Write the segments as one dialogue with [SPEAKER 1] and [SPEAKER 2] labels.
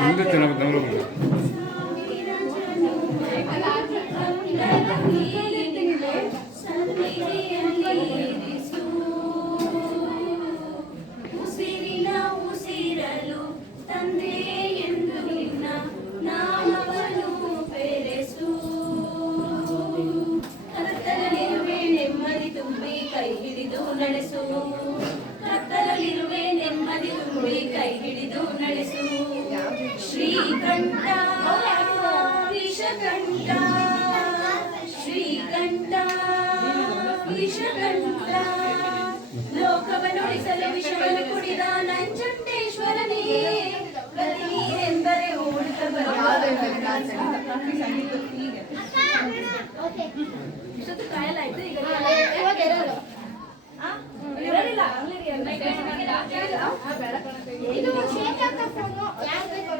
[SPEAKER 1] ముందు తినబద్దంలో ఉంది ನಡೆಸು ಶ್ರೀಕಂಠ ವಿಷಕಂಠ. ಲೋಕವನ್ನುಳಿಸಲು ವಿಷವನ್ನು ಕುಡಿದ ನಂಜುಂಡೇಶ್ವರನೇ ಪ್ರತಿಯೆಂದರೆ ಓಡುತ್ತ ಬರುವುದು
[SPEAKER 2] ಕಾಯಲಾಯ್ತು ಈಗ ಇದು ಶೇಖರ್
[SPEAKER 3] ಕಪ್ಪನ್ನು ಯಾರು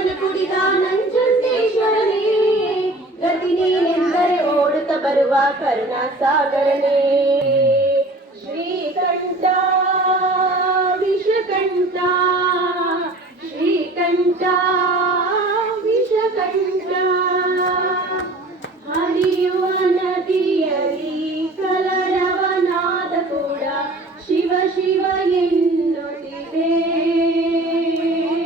[SPEAKER 1] ನುಡಿದವನು ಕುಡಿದ ನಂಜುಂಡೇಶ್ವರನೇ. ಗತಿ ನೀನೆಂದರೆ ಓಡುತ್ತ ಬರುವ ಕರುಣಾ ಸಾಗರನೇ ಶ್ರೀಕಂಠ, ವಿಷಕಂಠ ಶ್ರೀಕಂಠ, ವಿಷಕಂಠ. ಹರಿಯುವ ನದಿಯಲ್ಲಿ ಕಲರವನಾದ ಕೂಡ ಶಿವ ಶಿವ ಎನ್ನುತ್ತಿದೆ.